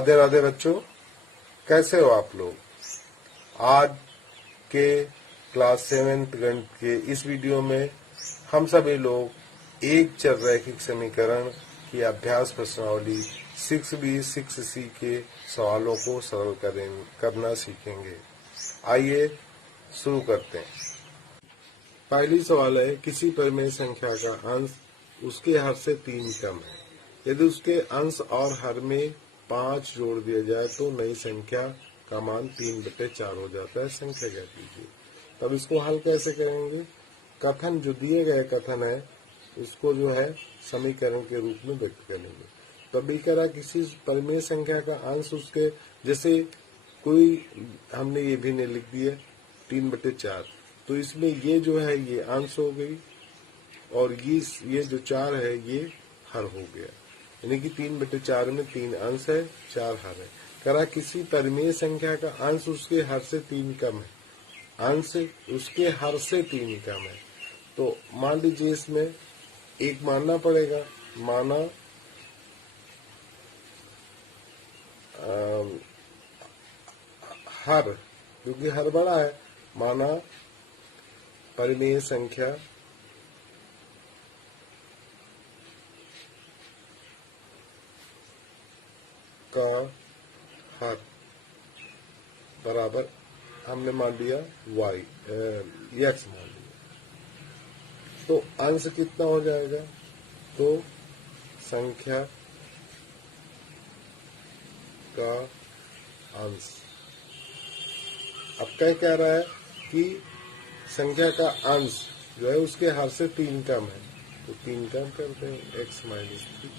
राधे राधे बच्चों, कैसे हो आप लोग। आज के क्लास 7th गणित के इस वीडियो में हम सभी लोग एक चर रैखिक समीकरण की अभ्यास प्रश्नावली 6B 6C के सवालों को सरल करना सीखेंगे। आइए शुरू करते हैं। पहली सवाल है, किसी परिमेय संख्या का अंश उसके हर से 3 कम है। यदि उसके अंश और हर में 5 जोड़ दिया जाए तो नई संख्या का मान 3/4 हो जाता है। संख्या क्या कीजिए। तब इसको हल कैसे करेंगे। कथन जो दिए गए कथन है उसको जो है समीकरण के रूप में व्यक्त करेंगे। तभी करा किसी परिमेय संख्या का अंश उसके, जैसे कोई हमने ये भी नहीं लिख दिया 3/4, तो इसमें ये जो है ये अंश हो गई और ये जो 4 है ये हर हो गया। यानी कि 3/4 में 3 अंश है, 4 हर है। करा किसी परिमेय संख्या का अंश उसके हर से 3 कम है। अंश उसके हर से 3 कम है, तो मान लीजिए इसमें एक मानना पड़ेगा। माना हर, क्योंकि हर बड़ा है, माना परिमेय संख्या का हर बराबर हमने मान लिया x मान लिया, तो अंश कितना हो जाएगा। तो संख्या का अंश, अब क्या कह रहा है कि संख्या का अंश जो है उसके हर से 3 कम है, तो 3 कम करते हैं x - 3।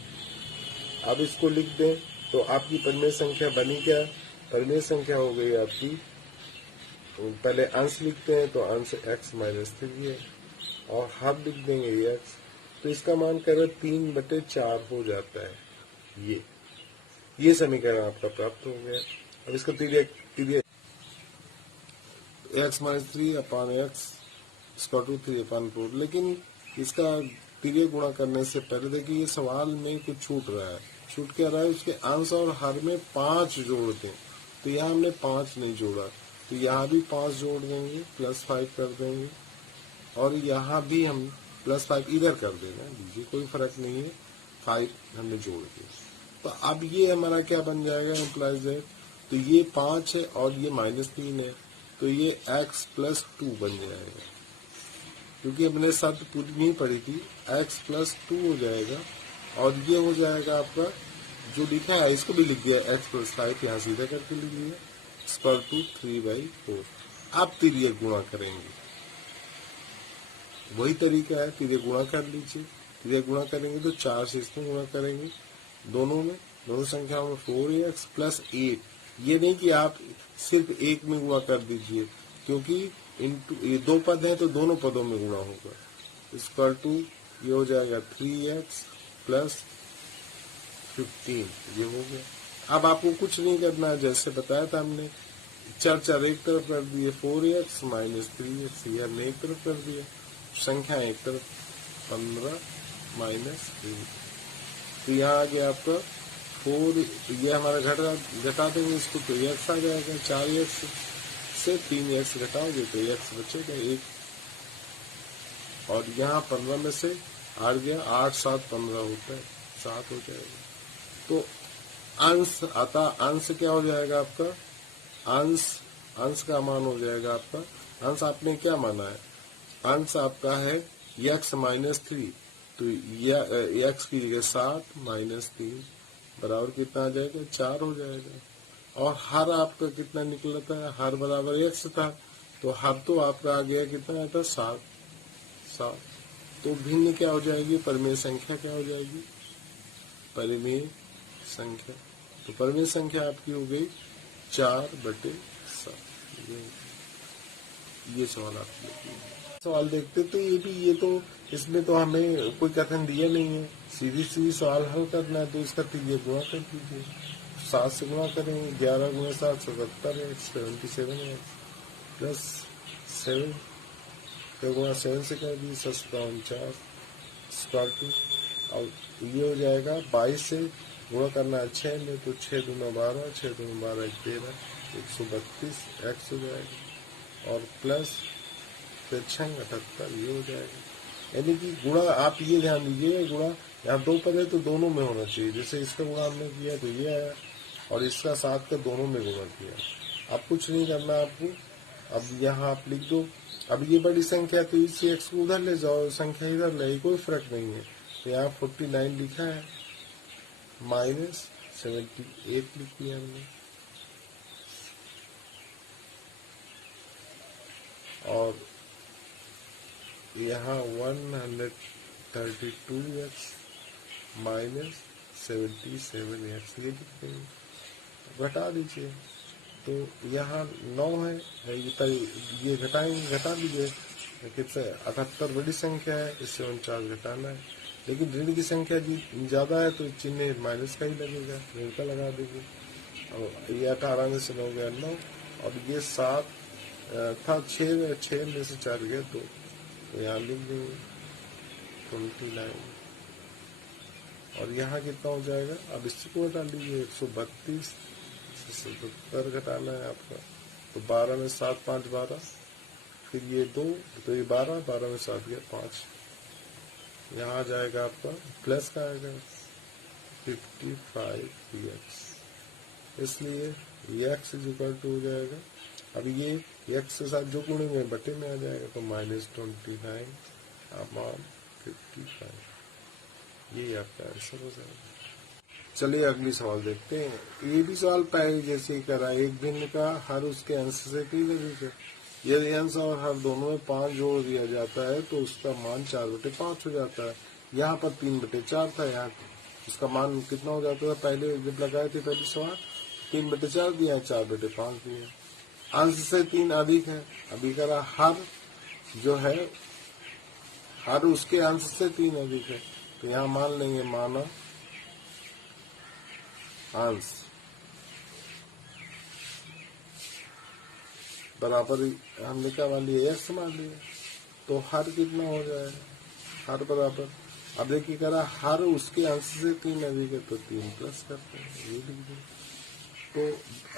अब इसको लिख दें तो आपकी परिमेय संख्या बनी क्या। परिमेय संख्या हो गई आपकी, पहले अंश लिखते हैं तो अंश x - 3 है और हर लिख देंगे x, तो इसका मान करें 3/4 हो जाता है। ये समीकरण आपका प्राप्त हो गया। अब इसका तिर्यक x - 3/x = 3/4, लेकिन इसका तिर्यक गुणा करने से पहले देखिए ये सवाल में कुछ छूट रहा है। छूट क्या रहा है, उसके अंश और हर में 5 जोड़ दें, तो यहाँ हमने 5 नहीं जोड़ा, तो यहाँ भी 5 जोड़ देंगे, +5 कर देंगे, और यहाँ भी हम +5 इधर कर देना दीजिए, कोई फर्क नहीं है, 5 हमने जोड़ दिया। तो अब ये हमारा क्या बन जाएगा, इम्प्लाइज है, तो ये 5 है और ये -3 है, तो ये x + 2 बन जाएगा, क्योंकि हमने शर्त पूरी नहीं पढ़ी थी। x + 2 हो जाएगा और ये हो जाएगा आपका जो लिखा है, इसको भी लिख दिया x + 5, यहाँ सीधा करके लिख दिया = 3/4। अब तिर्यक गुणा करेंगे, वही तरीका है, तिर्यक गुणा कर लीजिए। तिर्यक गुणा करेंगे तो 4 से इसमें गुणा करेंगे, दोनों संख्याओं में 4x + 8। ये नहीं कि आप सिर्फ एक में गुणा कर दीजिए, क्योंकि ये 2 पद है तो दोनों पदों में गुणा होगा। = ये हो जाएगा 3x + 15, ये हो गया। अब आपको कुछ नहीं करना है, जैसे बताया था हमने, चर एक तरफ कर दिए, 4x - 3x ये हमने एक तरफ कर दिया, संख्या एक तरफ 15 - 3, तो यहाँ आ गया आपका 4, ये हमारा घटा देंगे इसको, तो x आ जाएगा। 4x से 3x घटाओगे तो x बचेगा 1, और यहाँ 15 में से 8 गया, 8 - 7 15 होता है, 7 हो जाएगा। तो अंश आता, अंश क्या हो जाएगा आपका, अंश का मान हो जाएगा आपका, अंश आपने क्या माना है, अंश आपका है x - 3, तो x की जगह 7 - 3 बराबर कितना आ जाएगा, 4 हो जाएगा। और हर आपका कितना निकला था, हर बराबर x था, तो हर तो आपका आ गया कितना आता, 7। तो भिन्न क्या हो जाएगी, परिमेय संख्या क्या हो जाएगी, परिमेय संख्या। तो परिमेय संख्या आपकी हो गई 4/7। ये सवाल आपकी सवाल देखते तो ये तो इसमें तो हमें कोई कथन दिया नहीं है, सीधी सवाल हल करना है, तो इसका तिर्यक गुणा कर दीजिए। 7 से गुणा करेंगे, 11 × 7 = 77x, 77x + 7 का गुणा 7 से कर दीजिए, 7 × 49 = 2, और ये हो जाएगा 22 से गुणा करना है 6 में, तो 6 दूना 12, 6 दूना 12 13, 132 एक्स हो जाएगा, और प्लस फिर 6 78 ये हो जाएगा। यानी कि गुणा आप ये ध्यान दीजिए, गुणा यहाँ दो पद है तो दोनों में होना चाहिए। जैसे इसका गुणा हमने किया तो ये आया, और इसका 7 का दोनों में गुणा किया। अब कुछ नहीं करना आपको, अब यहाँ आप लिख दो। अब ये बड़ी संख्या तो इसी एक्स को उधर ले जाओ, संख्या इधर ले, कोई फर्क नहीं है। तो यहाँ 49 लिखा है, माइनस 78 लिख दिया हमने, और यहाँ 132x माइनस 77x ले लिखते हैं, घटा दीजिए। तो यहाँ 9 है, ये घटाएंगे, घटा दीजिए कितने 78 बड़ी संख्या है, इससे 49 घटाना है। लेकिन ऋण की संख्या ज्यादा है तो चिन्ह माइनस का ही लगेगा, ऋण का लगा दीजिए। और ये 18 में से 9 गया 9, और ये 7 था 6 में से 4 गया 2, तो यहाँ लिख देंगे 29। और यहाँ कितना हो जाएगा, अब इसको हटा लीजिए 132 से 77 घटाना है आपका, तो 12 में 7 5 12, फिर ये 2, तो ये 12 में 7 गया 5। यहाँ आ जाएगा आपका प्लस का आएगा 55x, इसलिए x इज इक्वल टू हो जाएगा। अब ये x के साथ जो गुणेंगे बटे में आ जाएगा, तो -29 अपॉन 55, ये आपका आंसर हो जाएगा। चलिए अगली सवाल देखते हैं। ये भी सवाल पहले जैसे ही करा, एक भिन्न का हर उसके अंश से की लगेगा। यदि अंश और हर दोनों में 5 जोड़ दिया जाता है तो उसका मान 4/5 हो जाता है। यहाँ पर 3/4 था, यहाँ उसका मान कितना हो जाता था, पहले जब लगाए थे पहले सवाल 3/4 दिया, 4/5 दिया। अंश से 3 अधिक है, अभी करा हर जो है हर उसके अंश से 3 अधिक है, तो यहाँ मान लेंगे माना अंश बराबर हमने क्या मान लिया, x मान लिया, तो हर कितना हो जाएगा, हर बराबर, अब देखिए करा हर उसके अंश से 3 अधिक है, तो 3 प्लस करते हैं, ये लिख दें। तो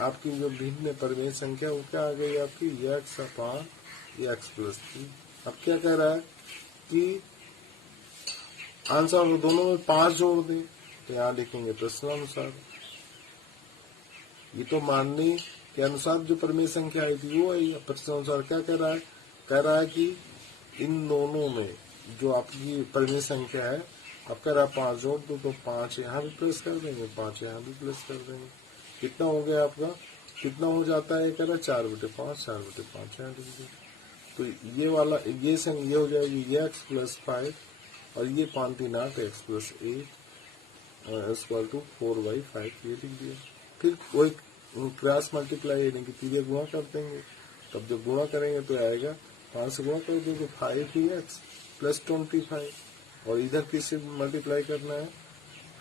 आपकी जो भिन्न परिमेय संख्या वो क्या आ गई आपकी, x अपान x प्लस 3। अब क्या कह रहा है कि आंसर दोनों में 5 जोड़ दें, तो यहाँ लिखेंगे प्रश्नानुसार। ये तो मानने के अनुसार जो परिमेय संख्या आई थी वो है। प्रश्नानुसार क्या कह रहा है कि इन दोनों में जो आपकी परिमेय संख्या है, अब कह रहा है 5 जोड़ दो, तो 5 यहाँ भी प्लस कर देंगे, 5 यहाँ भी प्लस कर देंगे। कितना हो गया आपका, कितना हो जाता है, कह रहा है 4/5, 4/5 यहाँ लिख दो। तो ये वाला ये हो जाएगी ये x प्लस 5, और ये 5 3 8 x प्लस 8 इक्वल टू 4/5, ये लिख दिया। फिर वही क्रॉस मल्टीप्लाई यानी कि सीधे गुणा कर देंगे, तब जब गुणा करेंगे तो आएगा 5 से गुणा कर देंगे 5x प्लस 25, और इधर किससे मल्टीप्लाई करना है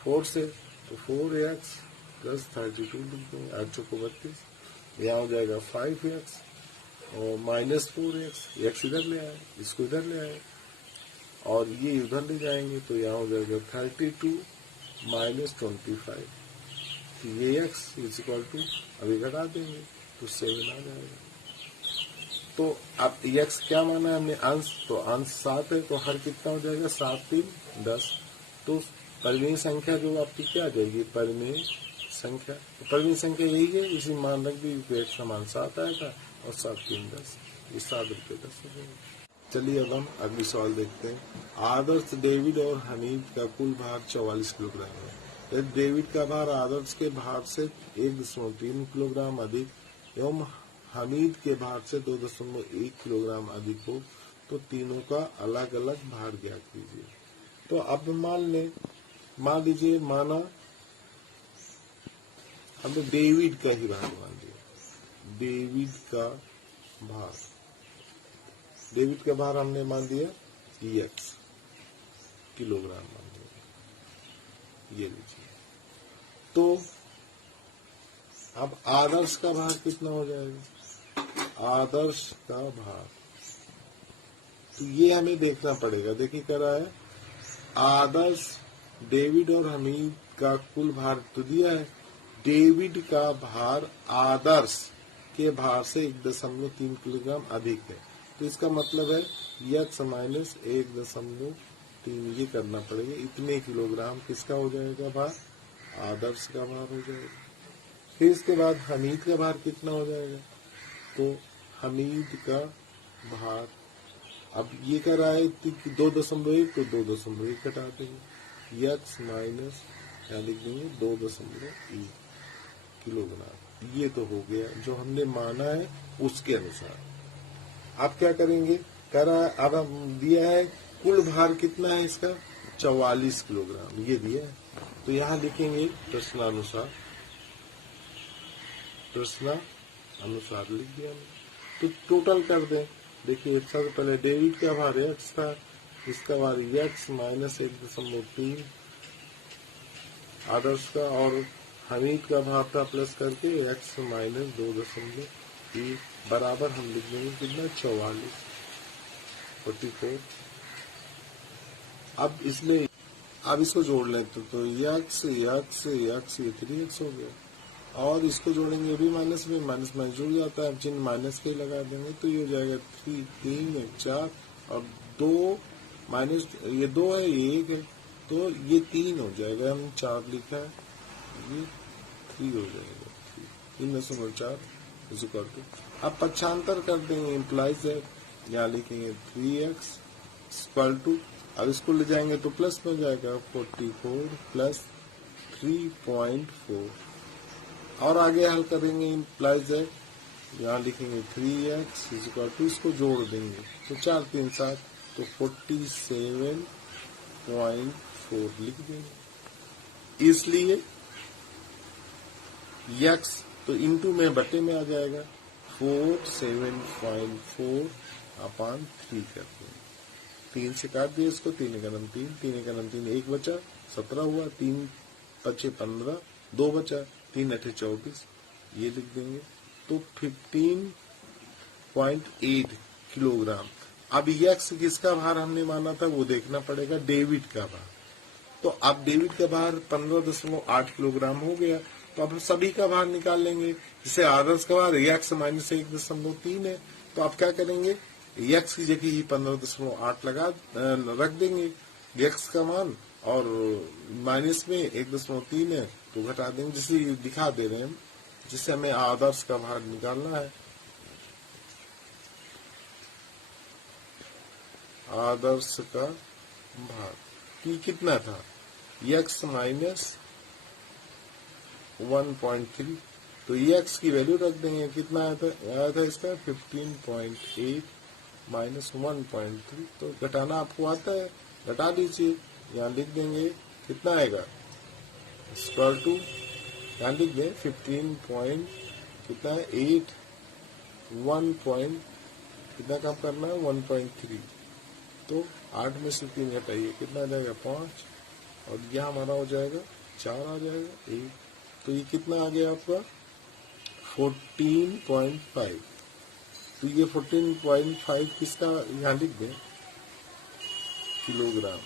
4 से, तो 4x प्लस 32 लिख देंगे, 8 चौको 32, यहाँ हो जाएगा 5x और माइनस 4x, x इधर ले आए, इसको इधर ले आए, और ये उधर ले जाएंगे, तो यहाँ हो जाएगा 32 माइनस 25, तो ये x इज इक्वल टू, अभी घटा देंगे तो 7 आ जाएगा। तो अब x क्या माना है हमने, अंश, तो अंश 7 है, तो हर कितना हो जाएगा 7 3 10, तो परिमेय संख्या जो आपकी क्या आ जाएगी, परिमेय संख्या, तो परिमेय संख्या यही है, इसी मान रख दी, x का मान 7 आएगा, और 7 3 10, ये 7/10 हो जाएगा। चलिए अब हम अगली सवाल देखते हैं। आदर्श डेविड और हनीफ का कुल भार 44 किलोग्राम है। यदि डेविड का भार आदर्श के भार से 1.3 किलोग्राम अधिक एवं हमीद के भार से 2.1 किलोग्राम अधिक हो, तो तीनों का अलग अलग भार ज्ञात कीजिए। तो अब मान लीजिए माना हमने डेविड का ही भार मान लिया, डेविड का भार हमने मान दिया x किलोग्राम मान लिया, ये लीजिए। तो अब आदर्श का भार कितना हो जाएगा, आदर्श का भार, तो ये हमें देखना पड़ेगा। देखिए क्या रहा है, आदर्श डेविड और हमीद का कुल भार तो दिया है, डेविड का भार आदर्श के भार से 1.3 किलोग्राम अधिक है। तो इसका मतलब है यक्स माइनस 1.3 ये करना पड़ेगा। इतने किलोग्राम किसका हो जाएगा भार? आदर्श का भार हो जाएगा। फिर इसके बाद हमीद का भार कितना हो जाएगा? तो हमीद का भार, अब ये कर रहा है 2.1 तो 2.1 घटा देंगे, यक्स माइनस क्या लिख देंगे 2.1 किलोग्राम। ये तो हो गया जो हमने माना है उसके अनुसार। अब क्या करेंगे? कह रहा है अब हम दिया है कुल भार कितना है इसका 44 किलोग्राम ये दिया है। तो यहाँ लिखेंगे प्रश्नानुसार, प्रश्नानुसार लिख दिया हमने। तो टोटल कर दें। देखिए सबसे पहले डेविड का भार एक्स था, इसका भार एक्स माइनस 1.3 आदर्श का, और हमीद का भार था प्लस करके एक्स माइनस 2.1 बराबर हम लिख देंगे कितना 44। अब इसमें अब इसको जोड़ लें तो यक्स यक्स यक्स ये 3x हो गया, और इसको जोड़ेंगे भी माइनस में, माइनस माइनस जुड़ जाता है, अब चिन्ह माइनस के लगा देंगे तो ये हो जाएगा 3 4 और 2 माइनस ये 2 है ये 1 है तो ये 3 हो जाएगा। हम 4 लिखा है ये 3 हो जाएगा, 3.4 इज इक्वल टू। अब पक्षांतर कर देंगे, इम्प्लाइज है, यहाँ लिखेंगे 3x इक्वल टू, अब इसको ले जाएंगे तो प्लस में जाएगा 44 प्लस 3.4, और आगे हल करेंगे इम्प्लाइज है, यहाँ लिखेंगे 3x इज इक्वल टू, इसको जोड़ देंगे तो 4 3 7 तो 47.4 लिख देंगे। इसलिए x तो इंटू में बटे में आ जाएगा 47.4/3 करते हैं। 3 से काट दिए इसको, 3 एकम 3, 3 एकम 3 1 बचा 17 हुआ, 3 5 15 2 बचा, 3 8 24 ये लिख देंगे तो 15.8 किलोग्राम। अब यक्स किसका भार हमने माना था वो देखना पड़ेगा, डेविड का भार। तो अब डेविड का भार 15.8 किलोग्राम हो गया, तो अब सभी का भार निकाल लेंगे। जिसे आदर्श का भार यक्स माइनस 1.3 है, तो आप क्या करेंगे यक्स की जगह ही 15.8 लगा रख देंगे यक्स का मान, और माइनस में 1.3 है तो घटा देंगे, जिसे दिखा दे रहे हैं, जिससे हमें आदर्श का भार निकालना है। आदर्श का भार की कितना था यक्स माइनस 1.3, तो यक्स की वैल्यू रख देंगे, कितना आया था इसका 15.8 माइनस 1.3, तो घटाना आपको आता है घटा दीजिए, यहाँ लिख देंगे कितना आएगा स्क्वायर टू, यहाँ लिख दें 15 पॉइंट कितना है 8 1 पॉइंट कितना काम करना है 1.3, तो 8 में से 3 घटाइए कितना आ जाएगा 5, और यह हमारा हो जाएगा 4 आ जाएगा 1, तो ये कितना आ गया आपका 14.5। तो ये 14.5 किसका यहाँ लिख दें किलोग्राम,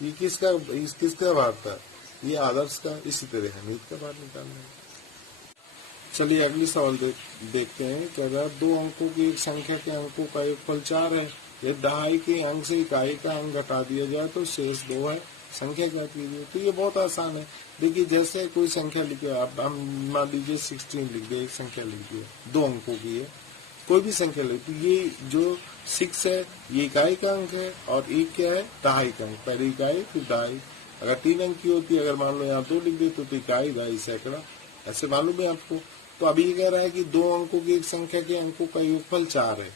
ये किसका भार था ये आदर्श का। इसी तरह हमीद का भार निकालना है। चलिए अगली सवाल देखते हैं। क्या अगर 2 अंकों की एक संख्या के अंकों का योगफल 4 है, यदि दहाई के अंक से इकाई का अंक घटा दिया जाए तो शेष 2 है, संख्या क्या कीजिए। तो ये बहुत आसान है। देखिए जैसे कोई संख्या लिखे आप, हम मान लीजिए 16 लिख दिए, एक संख्या लिख दिए 2 अंकों की है, कोई भी संख्या ले, तो ये जो 6 है ये इकाई का अंक है, और 1 क्या है दहाई का अंक, पहले इकाई फिर दहाई। अगर 3 अंक की होती है, अगर मान लो यहाँ 2 लिख दे तो इकाई दहाई सैकड़ा, ऐसे मालूम है आपको। तो अभी ये कह रहा है कि 2 अंकों की एक संख्या के अंकों का योगफल 4 है,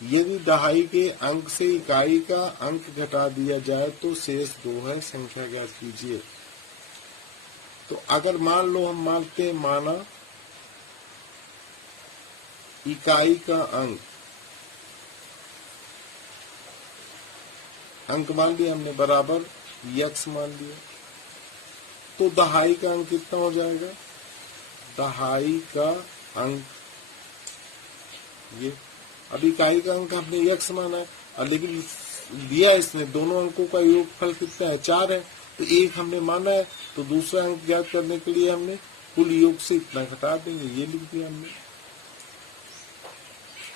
यदि दहाई के अंक से इकाई का अंक घटा दिया जाए तो शेष 2 है, संख्या ज्ञात कीजिए। तो अगर मान लो हम माना इकाई का अंक मान लिया हमने बराबर यक्स मान लिया, तो दहाई का अंक कितना हो जाएगा, दहाई का अंक ये, अब इकाई का अंक हमने यक्स माना है, लेकिन दिया इसने दोनों अंकों का योगफल कितना है 4 है, तो एक हमने माना है, तो दूसरा अंक ज्ञात करने के लिए हमने कुल योग से इतना घटा देंगे, ये लिख दिया हमने।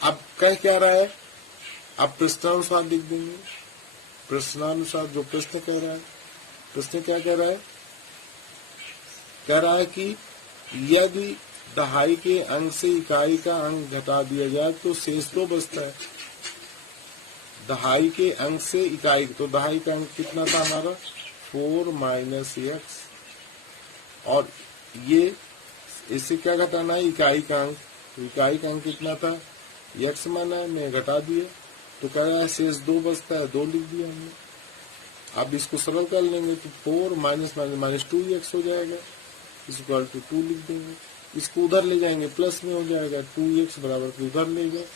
अब कह क्या रहा है, अब प्रश्नानुसार लिख देंगे। प्रश्नानुसार जो प्रश्न कह रहा है, प्रश्न क्या कह रहा है, कह रहा है कि यदि दहाई के अंक से इकाई का अंक घटा दिया जाए तो शेष तो बचता है। दहाई के अंक से इकाई, तो दहाई का अंक कितना था हमारा 4 माइनस एक्स, और ये इससे क्या घटाना है, इकाई का अंक। तो इकाई का अंक कितना था, एक्स माना है, मैं घटा दिया, तो कह रहा है शेष 2 बचता है, 2 लिख दिया हमने। अब इसको सरल कर लेंगे तो 4 माइनस माइनस 2x हो जाएगा, इक्वल टू 2 लिख देंगे। इसको उधर ले जाएंगे, प्लस में हो जाएगा, 2x बराबर तो उधर ले गए,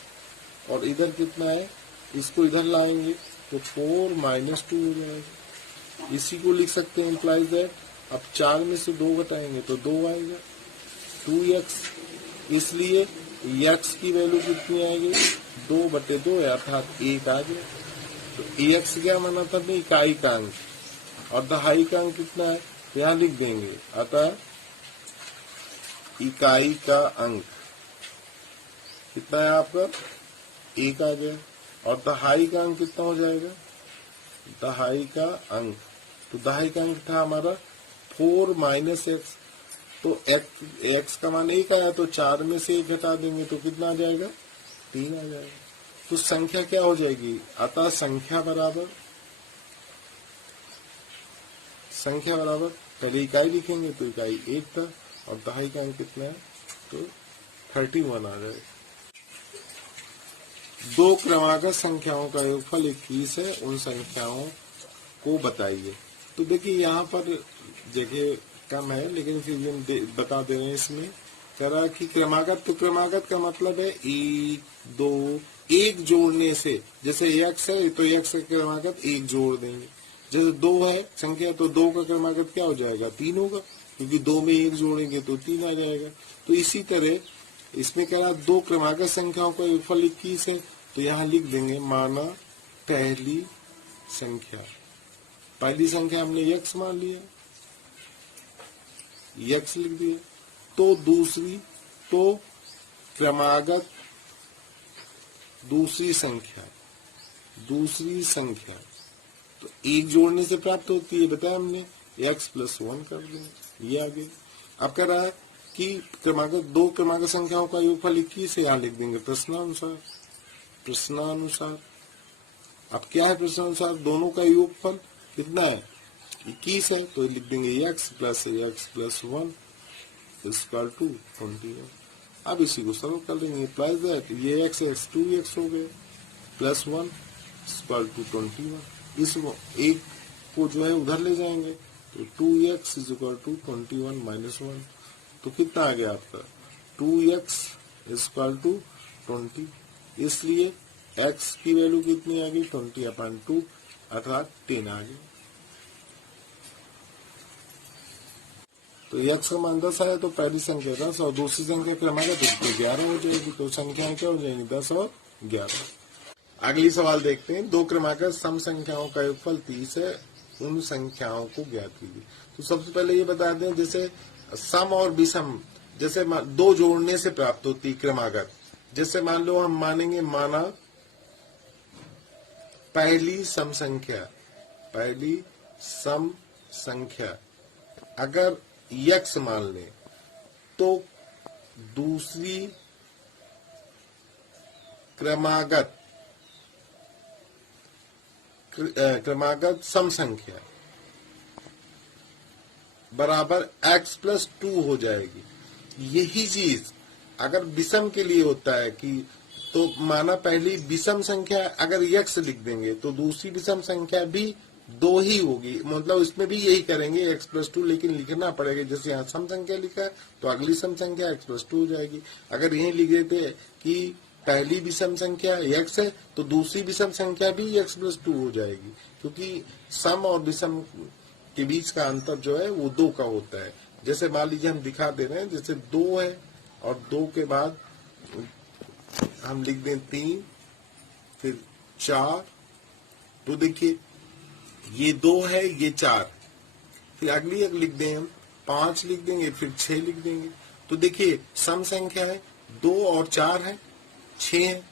और इधर कितना है, इसको इधर लाएंगे तो 4 माइनस 2 हो जाएगा। इसी को लिख सकते हैं, इम्प्लाइज दैट अब 4 में से 2 घटाएंगे तो 2 आएगा, 2x। इसलिए x की वैल्यू कितनी आएगी, 2/2 है, अर्थात 1 आ गया। तो x क्या माना था, इकाई का अंक, और दहाई का अंक कितना है, तो यहाँ लिख देंगे, अतः इकाई का अंक कितना है आपका, 1 आ गया, और दहाई का अंक कितना हो जाएगा, दहाई का अंक, तो दहाई का अंक था हमारा 4 माइनस एक्स, तो x का मान 1 आया, तो 4 में से 1 घटा देंगे तो कितना आ जाएगा, 3 आ जाएगा। तो संख्या क्या हो जाएगी, अतः संख्या बराबर पहले इकाई लिखेंगे तो इकाई 1 था, और दहाई का अंक कितना है, तो 31 आ जाएगा। दो क्रमागत संख्याओं का योगफल 21 है, उन संख्याओं को बताइए। तो देखिए यहाँ पर जगह कम है, लेकिन फिर भी हम बता दे रहे हैं। इसमें कह रहा है कि क्रमागत, तो क्रमागत का मतलब है 1 2 1 जोड़ने से, जैसे x है तो x का क्रमागत 1 जोड़ देंगे, जैसे 2 है संख्या तो 2 का क्रमागत क्या हो जाएगा, 3 होगा, क्योंकि 2 में 1 जोड़ेंगे तो 3 आ जाएगा। तो इसी तरह इसमें कह रहा दो क्रमागत संख्याओं का योगफल 21 है, तो यहाँ लिख देंगे माना पहली संख्या, पहली संख्या हमने x मान लिया, x लिख दिया, तो दूसरी, तो क्रमागत दूसरी संख्या तो 1 जोड़ने से प्राप्त होती है, बताया हमने, x + 1 कर देंगे, ये आगे। अब कह रहा है कि दो क्रमागत संख्याओं का योगफल 21 है, यहाँ लिख देंगे प्रश्नानुसार। अब क्या है प्रश्नानुसार, दोनों का योगफल कितना है, 21 है, तो लिख देंगे x + 1 इक्वल टू 21। अब इसी को सरल कर देंगे, अप्लाई दैट, ये x 2x हो गए, +1 इक्वल टू 21। इसको एक को जो है उधर ले जाएंगे, तो 2x इक्वल टू 21 - 1, तो कितना आ गया आपका, 2x इक्वल टू 20। इसलिए x की वैल्यू कितनी आ गई, 20/2, अर्थात 10 आ गई। तो x का मान 10 आया, तो पहली संख्या 10 और दूसरी संख्या क्रमागत 11 हो जाएगी, तो संख्याएं क्या हो जाएंगी, 10 और 11। अगली सवाल देखते हैं, दो क्रमागत सम संख्याओं का योगफल 30 है, उन संख्याओं को ज्ञात कीजिए। तो सबसे पहले ये बता दें, जैसे सम और विषम, जैसे दो जोड़ने से प्राप्त होती क्रमागत, जैसे मान लो हम मानेंगे, माना पहली सम संख्या अगर x मान ले, तो दूसरी क्रमागत सम संख्या बराबर x + 2 हो जाएगी। यही चीज अगर विषम के लिए होता है कि, तो माना पहली विषम संख्या अगर x लिख देंगे, तो दूसरी विषम संख्या भी 2 ही होगी, मतलब इसमें भी यही करेंगे x + 2, लेकिन लिखना पड़ेगा, जैसे यहाँ सम संख्या लिखा है तो अगली सम संख्या x + 2 हो जाएगी। अगर यही लिख देते कि पहली विषम संख्या x है, तो दूसरी विषम संख्या भी x + 2 हो जाएगी, क्योंकि सम और विषम के बीच का अंतर जो है वो 2 का होता है। जैसे मान लीजिए हम दिखा दे रहे हैं, जैसे 2 है और 2 के बाद हम लिख दें 3, फिर 4, तो देखिए ये 2 है, ये 4, फिर अगली एक लिख दें हम 5 लिख देंगे, फिर 6 लिख देंगे। तो देखिए सम संख्या है 2 और 4 है, 6 है,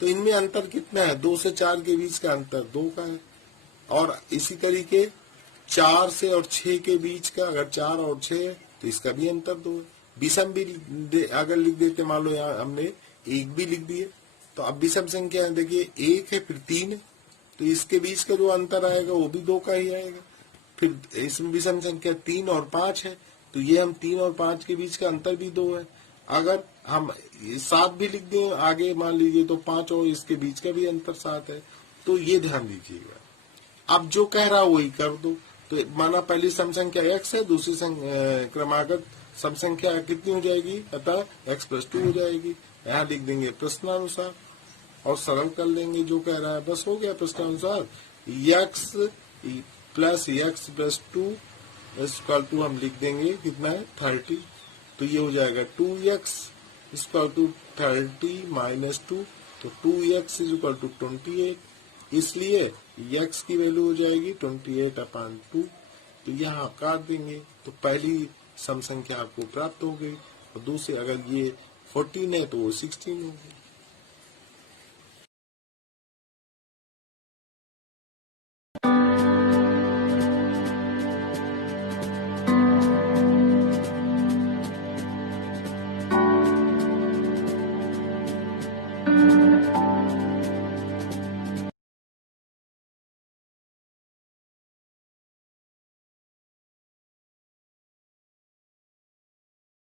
तो इनमें अंतर कितना है? 2 से 4 के बीच का अंतर 2 का है। और इसी तरीके 4 से और 6 के बीच का अगर 4 और 6 है तो इसका भी अंतर 2 है। विषम भी अगर लिख देते, मान लो यहाँ हमने 1 भी लिख दिए, तो अब विषम संख्या है देखिए 1 है फिर 3 है, तो इसके बीच का जो अंतर आएगा वो भी 2 का ही आएगा। फिर इसमें विषम संख्या 3 और 5 है, तो ये हम 3 और 5 के बीच का अंतर भी 2 है। अगर हम 7 भी लिख दें आगे मान लीजिए, तो 5 और इसके बीच का भी अंतर 7 है। तो ये ध्यान दीजिएगा। अब जो कह रहा वही कर दो। तो माना पहली सम संख्या x है, दूसरी क्रमागत सम संख्या कितनी हो जाएगी? अतः x+2 हो जाएगी। यहाँ लिख देंगे प्रश्नानुसार और सरल कर लेंगे जो कह रहा है, बस हो गया प्रश्नानुसार। x प्लस x+2 = हम लिख देंगे कितना है 30, तो ये हो जाएगा 2x = 30 - 2, तो 2x = 28। इसलिए x की वैल्यू हो जाएगी 28/2, तो यहाँ आप काट देंगे, तो पहली सम संख्या आपको प्राप्त हो गई। और दूसरी अगर ये 14 है तो वो 16 होगी।